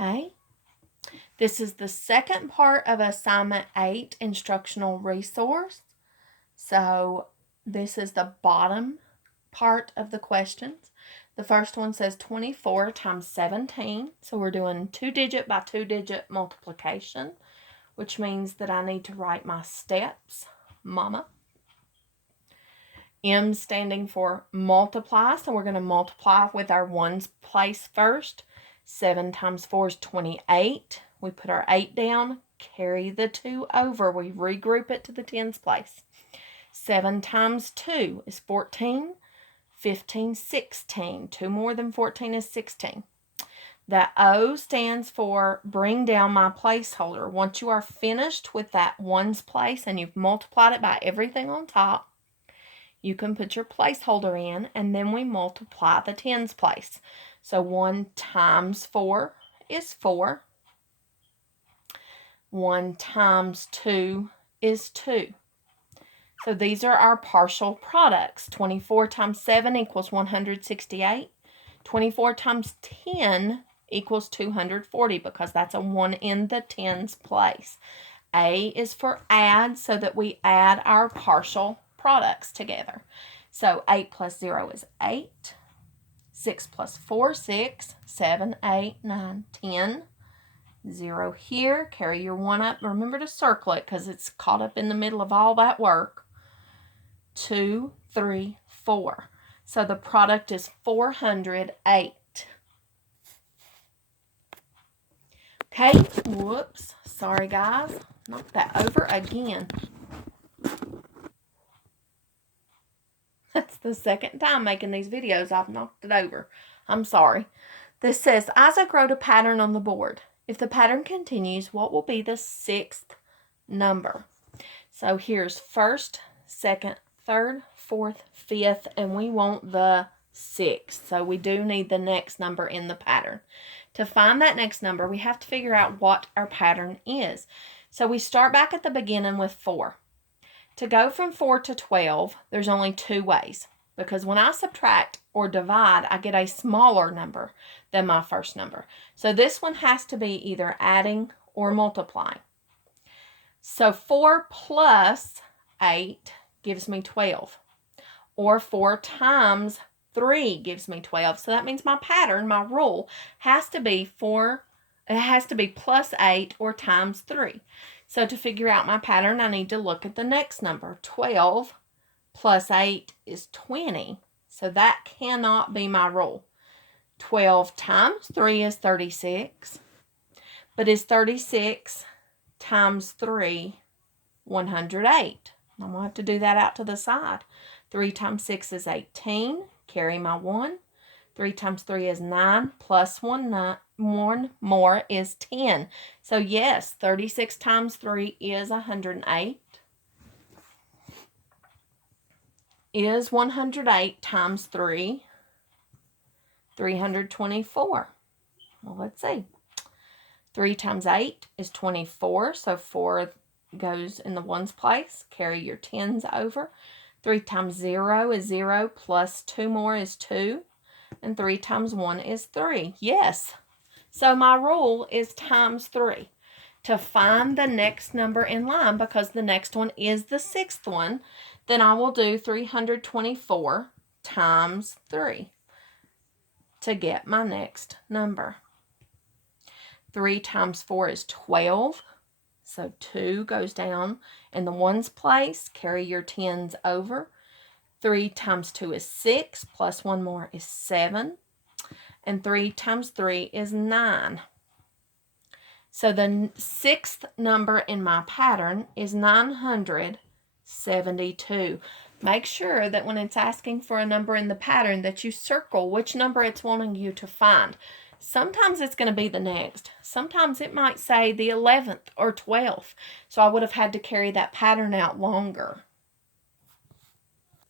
Okay. This is the second part of Assignment 8 Instructional Resource. So this is the bottom part of the questions. The first one says 24 times 17. So we're doing 2-digit by 2-digit multiplication, which means that I need to write my steps, mama. M standing for multiply, so we're going to multiply with our ones place first. 7 times 4 is 28. We put our 8 down, carry the 2 over. We regroup it to the tens place. 7 times 2 is 14. 15, 16. 2 more than 14 is 16. That O stands for bring down my placeholder. Once you are finished with that ones place and you've multiplied it by everything on top, you can put your placeholder in, and then we multiply the tens place. So 1 times 4 is 4. 1 times 2 is 2. So these are our partial products. 24 times 7 equals 168. 24 times 10 equals 240 because that's a 1 in the tens place. A is for add, so that we add our partial products together. So 8 plus 0 is 8. 6 plus 4, 6. 7, 8, 9, 10. 0 here. Carry your 1 up. Remember to circle it because it's caught up in the middle of all that work. 2, 3, 4. So the product is 408. Okay. Whoops. Sorry, guys. Knock that over again. That's the second time making these videos I've knocked it over. I'm sorry. This says, Isaac wrote a pattern on the board. If the pattern continues, what will be the 6th number? So here's 1st, 2nd, 3rd, 4th, 5th, and we want the 6th. So we do need the next number in the pattern. To find that next number, we have to figure out what our pattern is. So we start back at the beginning with 4. To go from 4 to 12, there's only 2 ways, because when I subtract or divide, I get a smaller number than my first number. So this one has to be either adding or multiplying. So 4 plus 8 gives me 12, or 4 times 3 gives me 12. So that means my pattern, my rule, has to be plus 8 or times 3. So to figure out my pattern, I need to look at the next number. 12 plus 8 is 20. So that cannot be my rule. 12 times 3 is 36. But is 36 times 3 108? I'm going to have to do that out to the side. 3 times 6 is 18. Carry my 1. 3 times 3 is 9. Plus 1 more is 10. So yes, 36 times 3 is 108. Is 108 times 3 324? Well, let's see. 3 times 8 is 24. So 4 goes in the ones place. Carry your tens over. 3 times 0 is 0. Plus 2 more is 2. And 3 times 1 is 3. Yes. So my rule is times 3 to find the next number in line, because the next one is the 6th one. Then I will do 324 times 3 to get my next number. 3 times 4 is 12. So 2 goes down in the ones place. Carry your tens over. 3 times 2 is 6. Plus 1 more is 7. And 3 times 3 is 9. So the 6th number in my pattern is 972. Make sure that when it's asking for a number in the pattern that you circle which number it's wanting you to find. Sometimes it's going to be the next. Sometimes it might say the 11th or 12th. So I would have had to carry that pattern out longer.